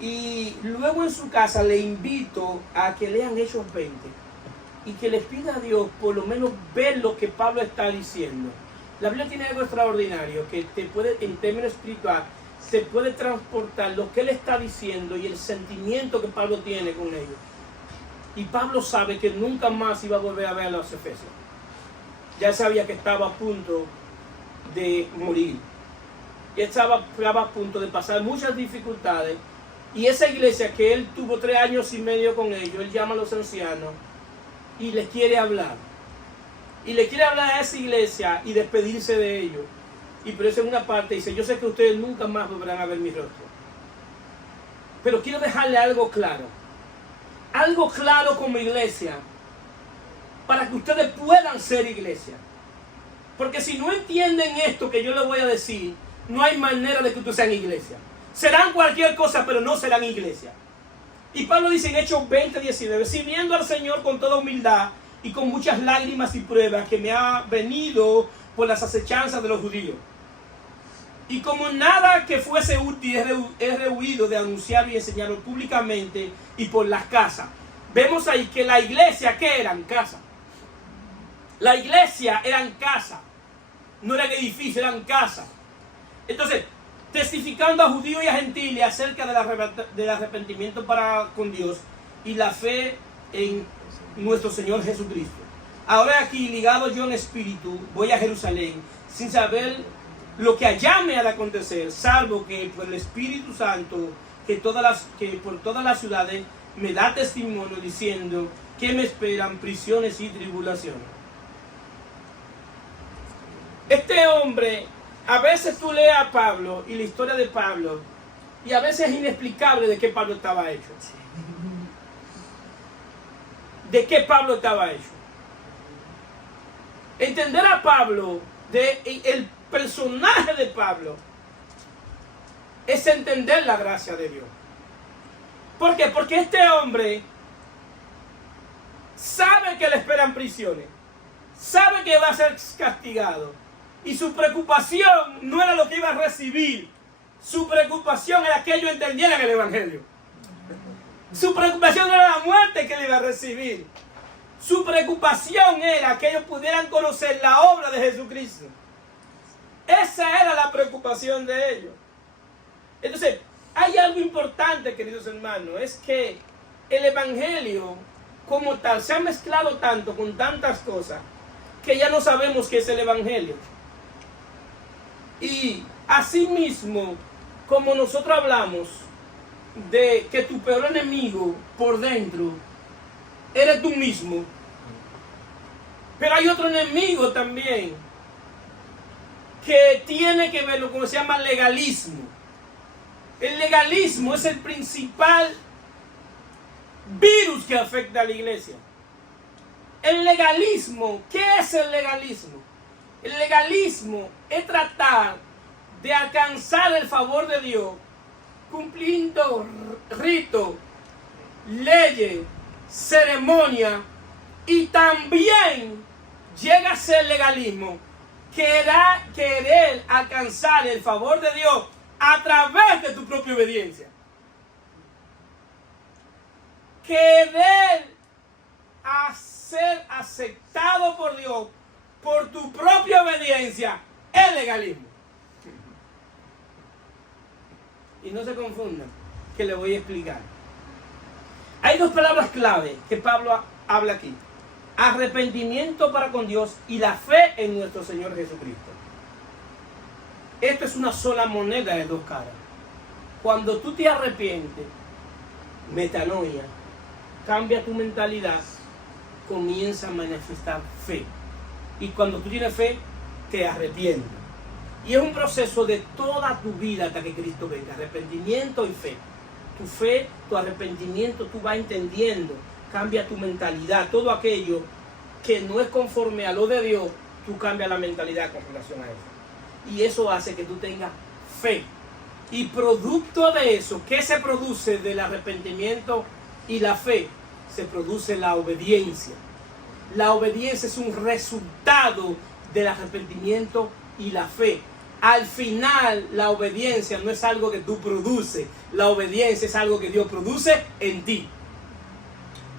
Y luego en su casa le invito a que lean Hechos 20 y que les pida a Dios por lo menos ver lo que Pablo está diciendo. La Biblia tiene algo extraordinario que te puede, en términos espirituales, se puede transportar lo que él está diciendo y el sentimiento que Pablo tiene con ellos. Y Pablo sabe que nunca más iba a volver a ver a los efesios. Ya sabía que estaba a punto de morir. Y estaba a punto de pasar muchas dificultades. Y esa iglesia que él tuvo 3 años y medio con ellos, él llama a los ancianos y les quiere hablar. Y le quiere hablar a esa iglesia y despedirse de ellos. Y por eso en una parte dice, yo sé que ustedes nunca más volverán a ver mi rostro. Pero quiero dejarle algo claro. Algo claro como iglesia. Para que ustedes puedan ser iglesia. Porque si no entienden esto que yo les voy a decir, no hay manera de que ustedes sean iglesia. Serán cualquier cosa, pero no serán iglesia. Y Pablo dice en Hechos 20:19, sirviendo al Señor con toda humildad y con muchas lágrimas y pruebas que me ha venido por las acechanzas de los judíos. Y como nada que fuese útil he rehuido de anunciar y enseñarlo públicamente y por las casas. Vemos ahí que la iglesia, ¿qué eran? Casa. La iglesia eran casa. No eran edificios, eran casa. Entonces, testificando a judíos y a gentiles acerca del arrepentimiento para con Dios y la fe en nuestro Señor Jesucristo. Ahora aquí, ligado yo en espíritu, voy a Jerusalén sin saber lo que allá me ha de acontecer, salvo que por el Espíritu Santo que por todas las ciudades me da testimonio diciendo que me esperan prisiones y tribulaciones. Este hombre, a veces tú lees a Pablo y la historia de Pablo, y a veces es inexplicable de qué Pablo estaba hecho. De qué Pablo estaba hecho. Entender a Pablo, el personaje de Pablo, es entender la gracia de Dios. ¿Por qué? Porque este hombre sabe que le esperan prisiones, sabe que va a ser castigado, y su preocupación no era lo que iba a recibir, su preocupación era que ellos entendieran el Evangelio. Su preocupación no era la muerte que le iba a recibir, su preocupación era que ellos pudieran conocer la obra de Jesucristo. Esa era la preocupación de ellos. Entonces, hay algo importante, queridos hermanos, es que el Evangelio como tal se ha mezclado tanto con tantas cosas que ya no sabemos qué es el Evangelio. Y asimismo, como nosotros hablamos de que tu peor enemigo por dentro eres tú mismo, pero hay otro enemigo también que tiene que ver con lo que se llama legalismo. El legalismo es el principal virus que afecta a la iglesia. El legalismo, ¿qué es el legalismo? El legalismo es tratar de alcanzar el favor de Dios cumpliendo ritos, leyes, ceremonias, y también llega a ser legalismo querer alcanzar el favor de Dios a través de tu propia obediencia. Querer ser aceptado por Dios por tu propia obediencia es legalismo. Y no se confundan, que le voy a explicar. Hay 2 palabras clave que Pablo habla aquí: arrepentimiento para con Dios y la fe en nuestro Señor Jesucristo. Esto es una sola moneda de 2 caras. Cuando tú te arrepientes, metanoia, cambia tu mentalidad, comienza a manifestar fe. Y cuando tú tienes fe, te arrepientes. Y es un proceso de toda tu vida hasta que Cristo venga. Arrepentimiento y fe. Tu fe, tu arrepentimiento, tú vas entendiendo. Cambia tu mentalidad. Todo aquello que no es conforme a lo de Dios, tú cambias la mentalidad con relación a eso. Y eso hace que tú tengas fe. Y producto de eso, ¿qué se produce del arrepentimiento y la fe? Se produce la obediencia. La obediencia es un resultado del arrepentimiento y la fe. Al final, la obediencia no es algo que tú produces. La obediencia es algo que Dios produce en ti.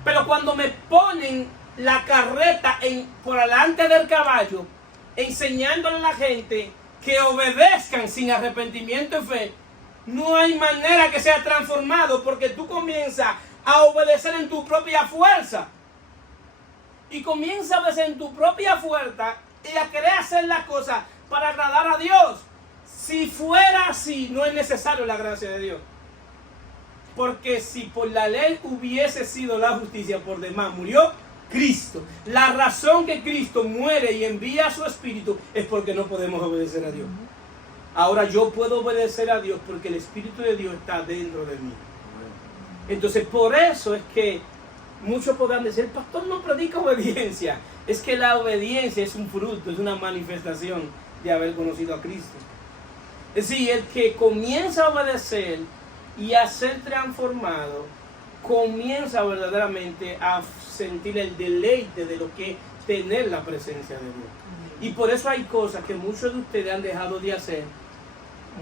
Pero cuando me ponen la carreta por delante del caballo, enseñándole a la gente que obedezcan sin arrepentimiento y fe, no hay manera que sea transformado, porque tú comienzas a obedecer en tu propia fuerza. Y comienzas a obedecer en tu propia fuerza y a querer hacer las cosas para agradar a Dios. Si fuera así, no es necesario la gracia de Dios. Porque si por la ley hubiese sido la justicia, por demás murió Cristo. La razón que Cristo muere y envía a su Espíritu es porque no podemos obedecer a Dios. Ahora yo puedo obedecer a Dios porque el Espíritu de Dios está dentro de mí. Entonces por eso es que muchos podrán decir, el pastor no predica obediencia. Es que la obediencia es un fruto, es una manifestación de haber conocido a Cristo. Es decir, el que comienza a obedecer y a ser transformado, comienza verdaderamente a sentir el deleite de lo que es tener la presencia de Dios. Y por eso hay cosas que muchos de ustedes han dejado de hacer,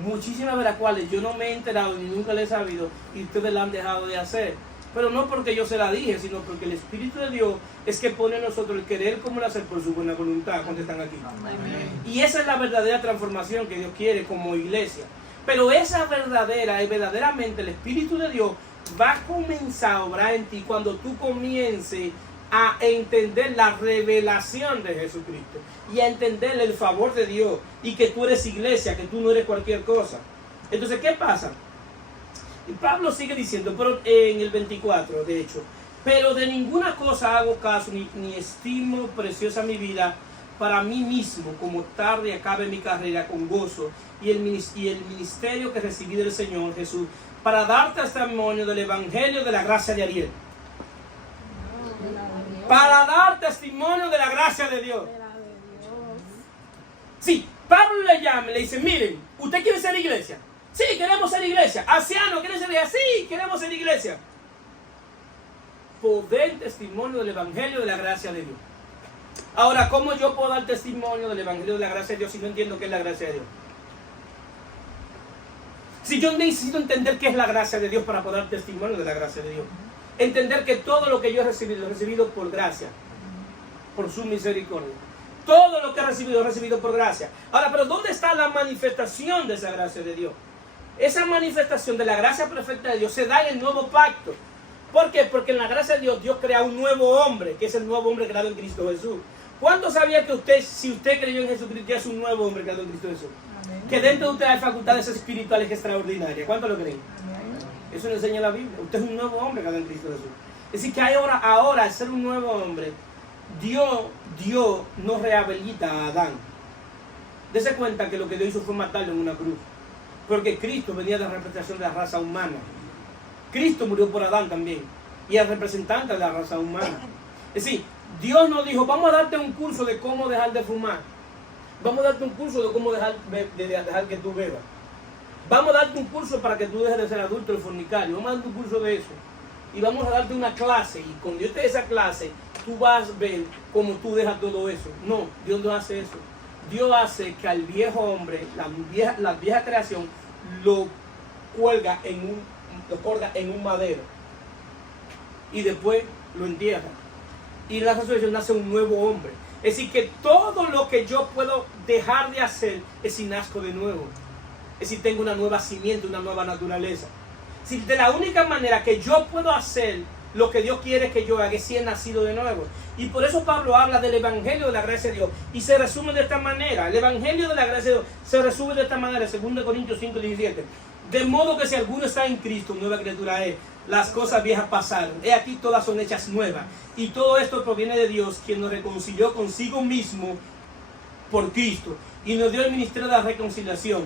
muchísimas de las cuales yo no me he enterado ni nunca les he sabido, y ustedes la han dejado de hacer. Pero no porque yo se la dije, sino porque el Espíritu de Dios es que pone en nosotros el querer como el hacer por su buena voluntad cuando están aquí. Amén. Y esa es la verdadera transformación que Dios quiere como iglesia. Pero esa verdaderamente el Espíritu de Dios va a comenzar a obrar en ti cuando tú comiences a entender la revelación de Jesucristo y a entender el favor de Dios y que tú eres iglesia, que tú no eres cualquier cosa. Entonces, ¿qué pasa? Y Pablo sigue diciendo, pero en el 24, de hecho, pero de ninguna cosa hago caso, ni estimo preciosa mi vida para mí mismo, como tarde acabe mi carrera con gozo y el ministerio que recibí del Señor Jesús, para dar testimonio del Evangelio de la gracia de Ariel. Para dar testimonio de la gracia de Dios. Sí, Pablo le llama y le dice, miren, ¿usted quiere ser iglesia? Sí, queremos ser iglesia. Anciano, ¿quieren ser iglesia? Sí, queremos ser iglesia. Poder testimonio del Evangelio de la gracia de Dios. Ahora, ¿cómo yo puedo dar testimonio del Evangelio de la gracia de Dios si no entiendo qué es la gracia de Dios? Si yo necesito entender qué es la gracia de Dios para poder dar testimonio de la gracia de Dios. Entender que todo lo que yo he recibido, lo he recibido por gracia, por su misericordia. Todo lo que he recibido por gracia. Ahora, pero ¿dónde está la manifestación de esa gracia de Dios? Esa manifestación de la gracia perfecta de Dios se da en el nuevo pacto. ¿Por qué? Porque en la gracia de Dios, Dios crea un nuevo hombre, que es el nuevo hombre creado en Cristo Jesús. ¿Cuánto sabía que usted, si usted creyó en Jesucristo, ya es un nuevo hombre creado en Cristo Jesús? Amén. Que dentro de usted hay facultades espirituales extraordinarias. ¿Cuánto lo creen? Amén. Eso le enseña la Biblia. Usted es un nuevo hombre creado en Cristo Jesús. Es decir, que ahora al ser un nuevo hombre, Dios no rehabilita a Adán. Dese cuenta que lo que Dios hizo fue matarlo en una cruz. Porque Cristo venía de la representación de la raza humana. Cristo murió por Adán también. Y el representante de la raza humana. Es decir, Dios nos dijo, vamos a darte un curso de cómo dejar de fumar. Vamos a darte un curso de cómo dejar que tú bebas. Vamos a darte un curso para que tú dejes de ser adulto y fornicario. Vamos a darte un curso de eso. Y vamos a darte una clase. Y cuando Dios te dé esa clase, tú vas a ver cómo tú dejas todo eso. No, Dios no hace eso. Dios hace que al viejo hombre, la vieja creación, lo cuelga en un madero. Y después lo entierra. Y en la resurrección nace un nuevo hombre. Es decir, que todo lo que yo puedo dejar de hacer es si nazco de nuevo. Es decir, tengo una nueva simiente, una nueva naturaleza. Es decir, de la única manera que yo puedo hacer lo que Dios quiere que yo haga es si he nacido de nuevo. Y por eso Pablo habla del Evangelio de la gracia de Dios. Y se resume de esta manera. El Evangelio de la gracia de Dios se resume de esta manera. 2 Corintios 5:17. De modo que si alguno está en Cristo, nueva criatura es. Las cosas viejas pasaron. He aquí todas son hechas nuevas. Y todo esto proviene de Dios, quien nos reconcilió consigo mismo por Cristo. Y nos dio el ministerio de la reconciliación.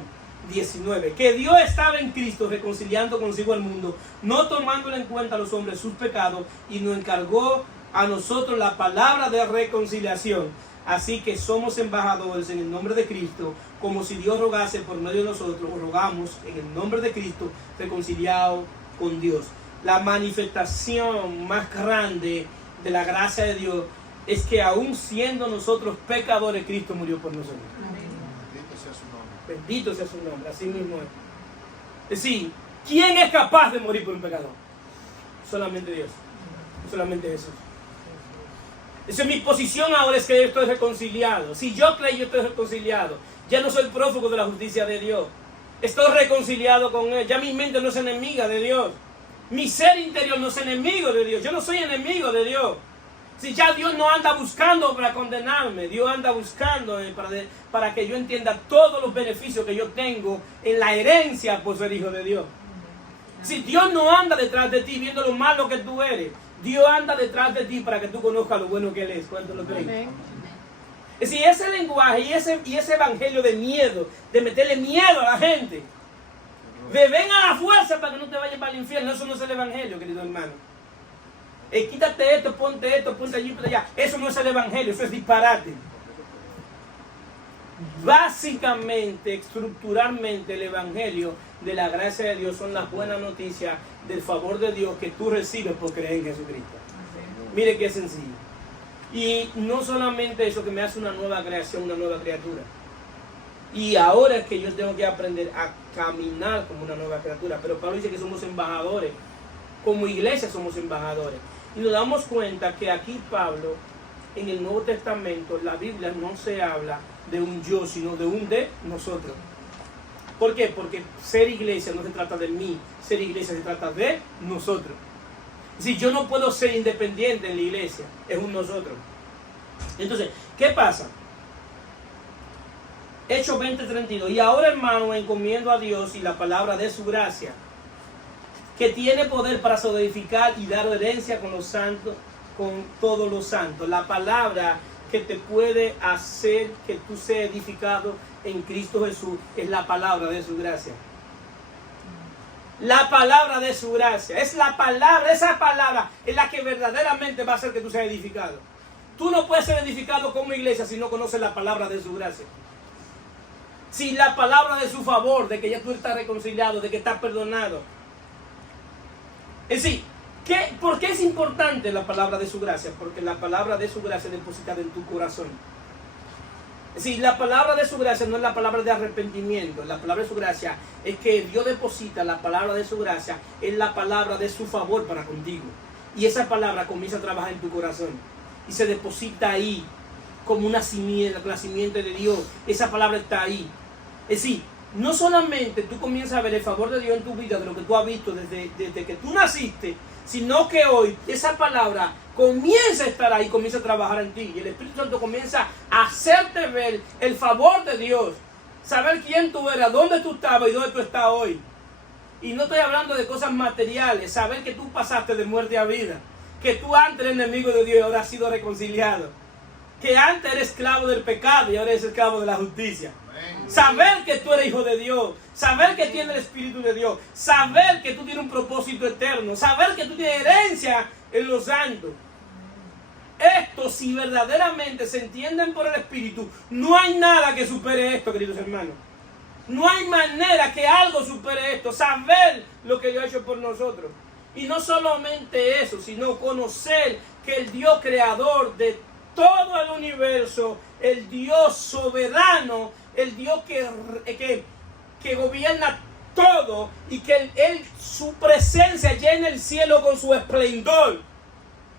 19. Que Dios estaba en Cristo reconciliando consigo al mundo, no tomándole en cuenta a los hombres sus pecados, y nos encargó a nosotros la palabra de reconciliación. Así que somos embajadores en el nombre de Cristo, como si Dios rogase por medio de nosotros, rogamos en el nombre de Cristo, reconciliados con Dios. La manifestación más grande de la gracia de Dios es que aún siendo nosotros pecadores, Cristo murió por nosotros. Bendito sea su nombre. Bendito sea su nombre, así mismo es. Es decir, ¿quién es capaz de morir por un pecador? Solamente Dios. Solamente Jesús. Esa es mi posición ahora, es que yo estoy reconciliado. Si yo creo, yo estoy reconciliado. Ya no soy prófugo de la justicia de Dios. Estoy reconciliado con Él. Ya mi mente no es enemiga de Dios. Mi ser interior no es enemigo de Dios. Yo no soy enemigo de Dios. Si ya Dios no anda buscando para condenarme, Dios anda buscando para que yo entienda todos los beneficios que yo tengo en la herencia por ser hijo de Dios. Si Dios no anda detrás de ti viendo lo malo que tú eres, Dios anda detrás de ti para que tú conozcas lo bueno que Él es. ¿Cuánto lo creen? Es decir, ese lenguaje y ese evangelio de miedo, de meterle miedo a la gente, de ven a la fuerza para que no te vayas para el infierno, eso no es el evangelio, querido hermano. Quítate esto, ponte allí, ponte allá. Eso no es el evangelio, eso es disparate. Básicamente, estructuralmente, el evangelio de la gracia de Dios son las buenas noticias del favor de Dios que tú recibes por creer en Jesucristo. Mire qué sencillo. Y no solamente eso, que me hace una nueva creación, una nueva criatura. Y ahora es que yo tengo que aprender a caminar como una nueva criatura. Pero Pablo dice que somos embajadores. Como iglesia somos embajadores. Y nos damos cuenta que aquí Pablo, en el Nuevo Testamento, la Biblia no se habla de un yo, sino de un de nosotros. ¿Por qué? Porque ser iglesia no se trata de mí, ser iglesia se trata de nosotros. Si yo no puedo ser independiente en la iglesia, es un nosotros. Entonces, ¿qué pasa? Hechos 20:32. Y ahora, hermano, encomiendo a Dios y la palabra de su gracia, que tiene poder para solidificar y dar herencia con los santos, con todos los santos. La palabra que te puede hacer que tú seas edificado en Cristo Jesús es la palabra de su gracia. La palabra de su gracia. Es la palabra, esa palabra es la que verdaderamente va a hacer que tú seas edificado. Tú no puedes ser edificado como iglesia si no conoces la palabra de su gracia. Si la palabra de su favor, de que ya tú estás reconciliado, de que estás perdonado. Es decir, ¿por qué es importante la palabra de su gracia? Porque la palabra de su gracia es depositada en tu corazón. Es decir, la palabra de su gracia no es la palabra de arrepentimiento. La palabra de su gracia es que Dios deposita la palabra de su gracia, es la palabra de su favor para contigo. Y esa palabra comienza a trabajar en tu corazón. Y se deposita ahí como una simiente, la simiente de Dios. Esa palabra está ahí. Es decir, no solamente tú comienzas a ver el favor de Dios en tu vida, de lo que tú has visto desde que tú naciste, sino que hoy esa palabra comienza a estar ahí, comienza a trabajar en ti. Y el Espíritu Santo comienza a hacerte ver el favor de Dios. Saber quién tú eras, dónde tú estabas y dónde tú estás hoy. Y no estoy hablando de cosas materiales. Saber que tú pasaste de muerte a vida. Que tú antes eres enemigo de Dios y ahora has sido reconciliado. Que antes eres esclavo del pecado y ahora eres esclavo de la justicia. Saber que tú eres hijo de Dios, saber que tienes el Espíritu de Dios, saber que tú tienes un propósito eterno, saber que tú tienes herencia en los santos. Esto, si verdaderamente se entienden por el Espíritu, no hay nada que supere esto, queridos hermanos. No hay manera que algo supere esto, saber lo que Dios ha hecho por nosotros. Y no solamente eso, sino conocer que el Dios creador de todo el universo, el Dios soberano, el Dios que gobierna todo y que su presencia llena el cielo con su esplendor.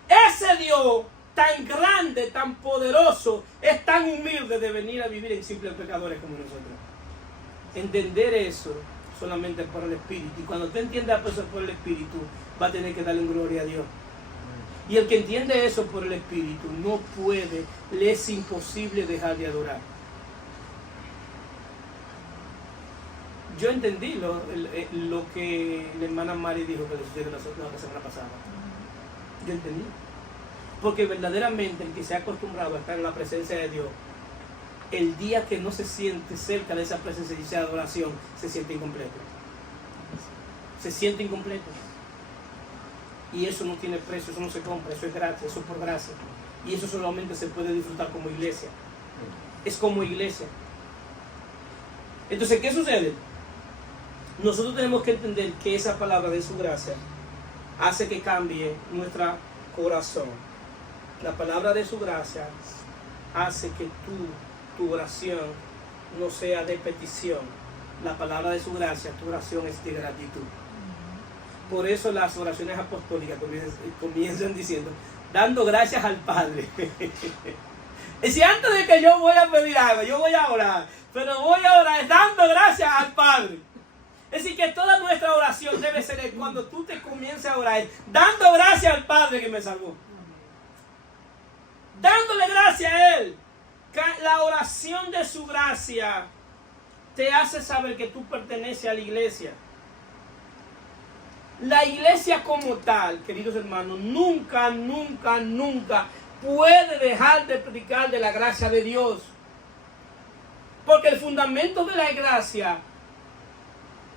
Ese Dios tan grande, tan poderoso, es tan humilde de venir a vivir en simples pecadores como nosotros. Entender eso solamente por el Espíritu. Y cuando tú entiendas eso por el Espíritu, va a tener que darle gloria a Dios. Y el que entiende eso por el Espíritu no puede, le es imposible dejar de adorar. Yo entendí lo que la hermana Mari dijo que le sucedió la semana pasada. Yo entendí. Porque verdaderamente el que se ha acostumbrado a estar en la presencia de Dios, el día que no se siente cerca de esa presencia y esa adoración, se siente incompleto. Se siente incompleto. Y eso no tiene precio, eso no se compra, eso es gratis, eso es por gracia. Y eso solamente se puede disfrutar como iglesia. Es como iglesia. Entonces, ¿qué sucede? Nosotros tenemos que entender que esa palabra de su gracia hace que cambie nuestro corazón. La palabra de su gracia hace que tu oración no sea de petición. La palabra de su gracia, tu oración es de gratitud. Por eso las oraciones apostólicas comienzan diciendo, dando gracias al Padre. Es decir, antes de que yo voy a pedir algo, yo voy a orar, pero voy a orar dando gracias al Padre. Es decir, que toda nuestra oración debe ser cuando tú te comiences a orar, dando gracias al Padre que me salvó. Dándole gracias a Él. La oración de su gracia te hace saber que tú perteneces a la iglesia. La iglesia como tal, queridos hermanos, nunca puede dejar de predicar de la gracia de Dios. Porque el fundamento de la gracia,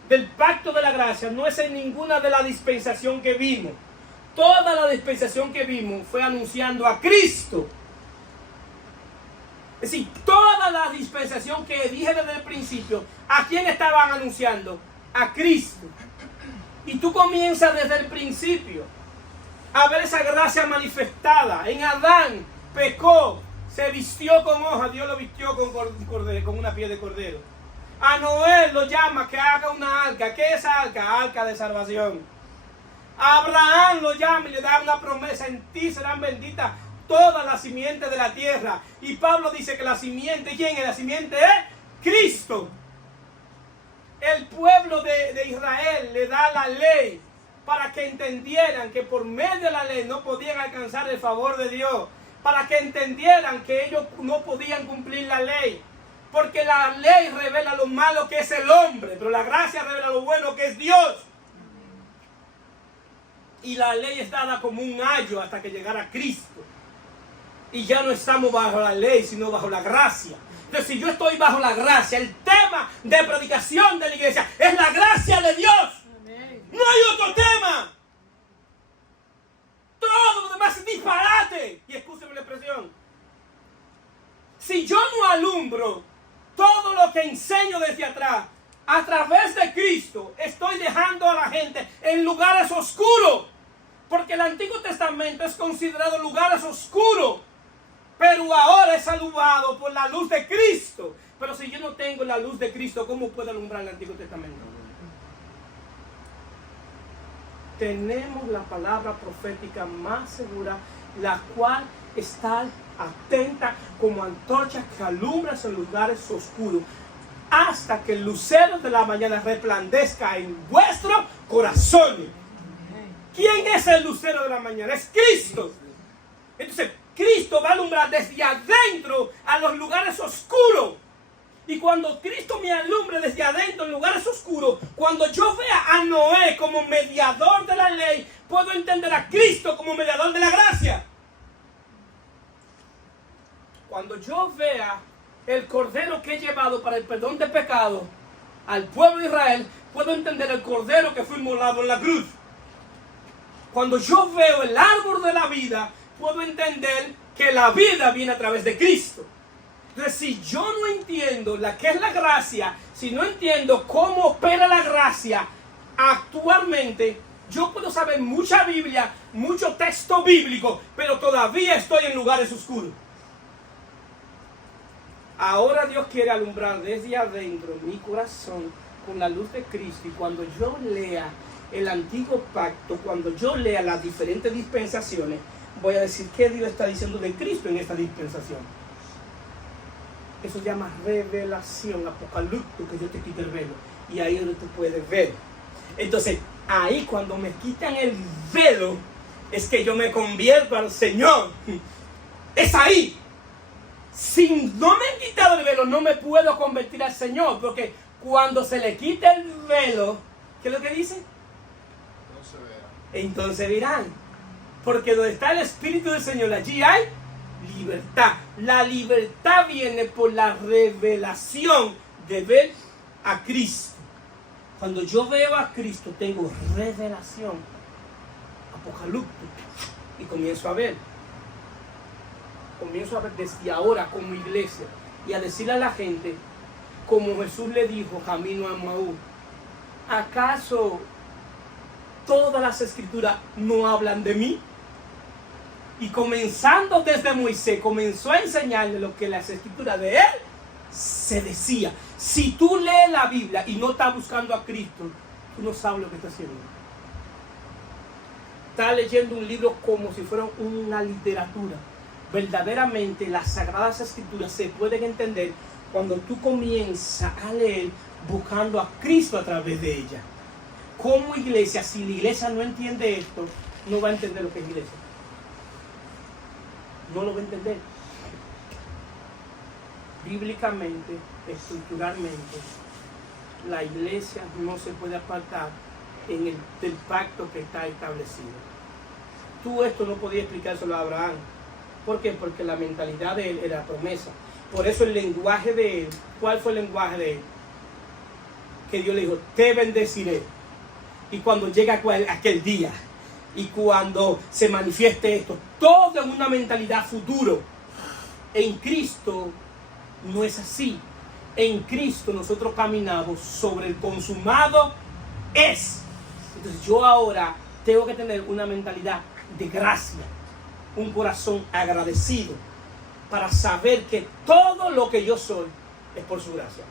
del pacto de la gracia, no es en ninguna de la dispensación que vimos. Toda la dispensación que vimos fue anunciando a Cristo. Es decir, toda la dispensación que dije desde el principio, ¿a quién estaban anunciando? A Cristo. Y tú comienzas desde el principio a ver esa gracia manifestada. En Adán pecó, se vistió con hoja, Dios lo vistió con una piel de cordero. A Noé lo llama que haga una arca. ¿Qué es arca? Arca de salvación. A Abraham lo llama y le da una promesa: en ti serán benditas todas las simientes de la tierra. Y Pablo dice que la simiente, ¿quién es? La simiente es Cristo. El pueblo de Israel le da la ley para que entendieran que por medio de la ley no podían alcanzar el favor de Dios. Para que entendieran que ellos no podían cumplir la ley. Porque la ley revela lo malo que es el hombre, pero la gracia revela lo bueno que es Dios. Y la ley es dada como un ayo hasta que llegara Cristo. Y ya no estamos bajo la ley, sino bajo la gracia. Entonces, si yo estoy bajo la gracia, el tema de predicación de la iglesia es la gracia de Dios. Amén. No hay otro tema. Todo lo demás es disparate. Y escúcheme la expresión. Si yo no alumbro todo lo que enseño desde atrás, a través de Cristo, estoy dejando a la gente en lugares oscuros. Porque el Antiguo Testamento es considerado lugares oscuros. Pero ahora es alumbrado por la luz de Cristo. Pero si yo no tengo la luz de Cristo, ¿cómo puedo alumbrar el Antiguo Testamento? Tenemos la palabra profética más segura, la cual está atenta como antorcha que alumbra en lugares oscuros, hasta que el lucero de la mañana resplandezca en vuestro corazón. ¿Quién es el lucero de la mañana? Es Cristo. Entonces, Cristo va a alumbrar desde adentro a los lugares oscuros. Y cuando Cristo me alumbre desde adentro en lugares oscuros, cuando yo vea a Noé como mediador de la ley, puedo entender a Cristo como mediador de la gracia. Cuando yo vea el cordero que he llevado para el perdón de pecado al pueblo de Israel, puedo entender el cordero que fue inmolado en la cruz. Cuando yo veo el árbol de la vida, puedo entender que la vida viene a través de Cristo. Entonces, si yo no entiendo qué es la gracia, si no entiendo cómo opera la gracia actualmente, yo puedo saber mucha Biblia, mucho texto bíblico, pero todavía estoy en lugares oscuros. Ahora Dios quiere alumbrar desde adentro mi corazón con la luz de Cristo. Y cuando yo lea el antiguo pacto, cuando yo lea las diferentes dispensaciones, voy a decir qué Dios está diciendo de Cristo en esta dispensación. Eso se llama revelación, apocalipto, que yo te quite el velo. Y ahí es donde tú puedes ver. Entonces, ahí cuando me quitan el velo, es que yo me convierto al Señor. Es ahí. Si no me han quitado el velo, no me puedo convertir al Señor. Porque cuando se le quita el velo, ¿qué es lo que dice? Entonces verán. Porque donde está el Espíritu del Señor, allí hay libertad. La libertad viene por la revelación de ver a Cristo. Cuando yo veo a Cristo, tengo revelación, apocalipto, y comienzo a ver. comienzo a ver desde ahora como iglesia y a decirle a la gente, como Jesús le dijo camino a Emaús, ¿acaso todas las escrituras no hablan de mí? Y comenzando desde Moisés, comenzó a enseñarle lo que las escrituras de él se decía. Si tú lees la Biblia y no estás buscando a Cristo, tú no sabes lo que estás haciendo. Estás leyendo un libro como si fuera una literatura. Verdaderamente las Sagradas Escrituras se pueden entender cuando tú comienzas a leer buscando a Cristo a través de ella. Como iglesia, si la iglesia no entiende esto, no va a entender lo que es iglesia. No lo va a entender. Bíblicamente, estructuralmente, la iglesia no se puede apartar del pacto que está establecido. Tú esto no podías explicárselo a Abraham. ¿Por qué? Porque la mentalidad de él era promesa. Por eso el lenguaje de él, ¿cuál fue el lenguaje de él? Que Dios le dijo, te bendeciré. Y cuando llega aquel día, y cuando se manifieste esto, todo en una mentalidad futuro. En Cristo no es así. En Cristo nosotros caminamos sobre el consumado es. Entonces yo ahora tengo que tener una mentalidad de gracia, un corazón agradecido, para saber que todo lo que yo soy es por su gracia.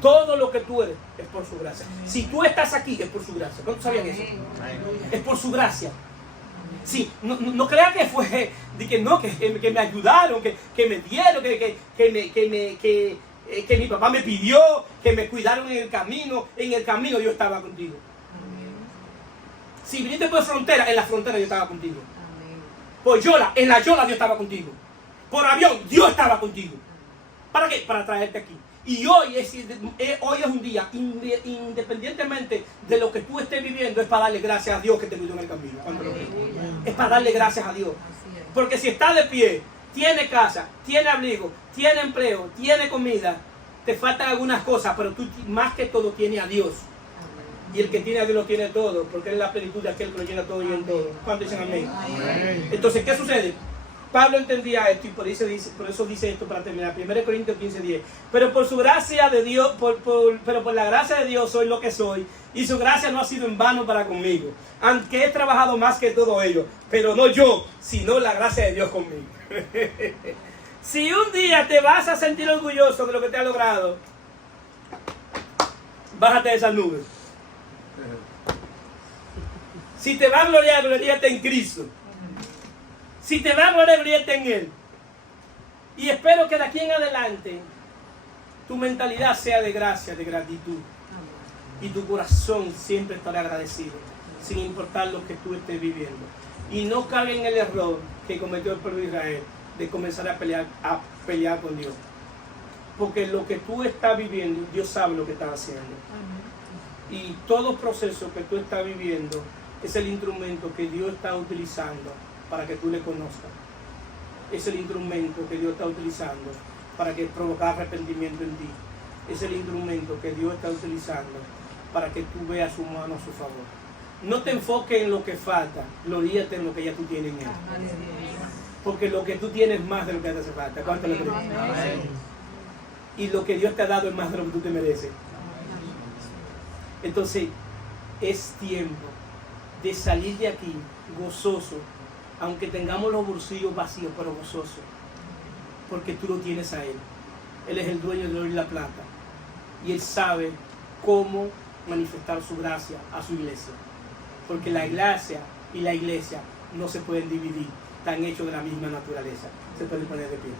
Todo lo que tú eres es por su gracia. Si tú estás aquí es por su gracia. ¿Cuántos sabían eso? Es por su gracia. Sí, no crean que fue de que no, que me ayudaron, que me dieron, que mi papá me pidió, que me cuidaron en el camino. En el camino yo estaba contigo. Si viniste por frontera, en la frontera yo estaba contigo. Por Yola, en la Yola yo estaba contigo. Por avión, Dios estaba contigo. ¿Para qué? Para traerte aquí. Y hoy es un día, independientemente de lo que tú estés viviendo, es para darle gracias a Dios que te cuidó en el camino. Es para darle gracias a Dios. Porque si estás de pie, tiene casa, tiene abrigo, tiene empleo, tiene comida, te faltan algunas cosas, pero tú más que todo tienes a Dios. Y el que tiene a Dios lo tiene todo, porque es la plenitud de aquel que lo llena todo y en todo. ¿Cuántos dicen amén? Entonces, ¿qué sucede? Pablo entendía esto y por eso dice esto para terminar. 1 Corintios 15:10. Pero por su gracia de Dios, pero por la gracia de Dios soy lo que soy. Y su gracia no ha sido en vano para conmigo. Aunque he trabajado más que todo ello. Pero no yo, sino la gracia de Dios conmigo. Si un día te vas a sentir orgulloso de lo que te ha logrado, bájate de esas nubes. Si te va a gloriar, gloríate en Cristo. Si te va a gloriar, gloríate en Él. Y espero que de aquí en adelante tu mentalidad sea de gracia, de gratitud. Y tu corazón siempre estará agradecido, sin importar lo que tú estés viviendo. Y no caiga en el error que cometió el pueblo de Israel, de comenzar a pelear con Dios. Porque lo que tú estás viviendo, Dios sabe lo que estás haciendo. Y todo proceso que tú estás viviendo es el instrumento que Dios está utilizando para que tú le conozcas. Es el instrumento que Dios está utilizando para que provocar arrepentimiento en ti. Es el instrumento que Dios está utilizando para que tú veas su mano a su favor. No te enfoques en lo que falta, gloríate en lo que ya tú tienes en Él. Porque lo que tú tienes es más de lo que te hace falta. ¿Cuánto le crees? Y lo que Dios te ha dado es más de lo que tú te mereces. Entonces, es tiempo de salir de aquí gozoso, aunque tengamos los bolsillos vacíos, pero gozoso, porque tú lo tienes a Él. Él es el dueño del oro y la plata, y Él sabe cómo manifestar su gracia a su iglesia, porque la gracia y la iglesia no se pueden dividir, están hechos de la misma naturaleza. Se pueden poner de pie.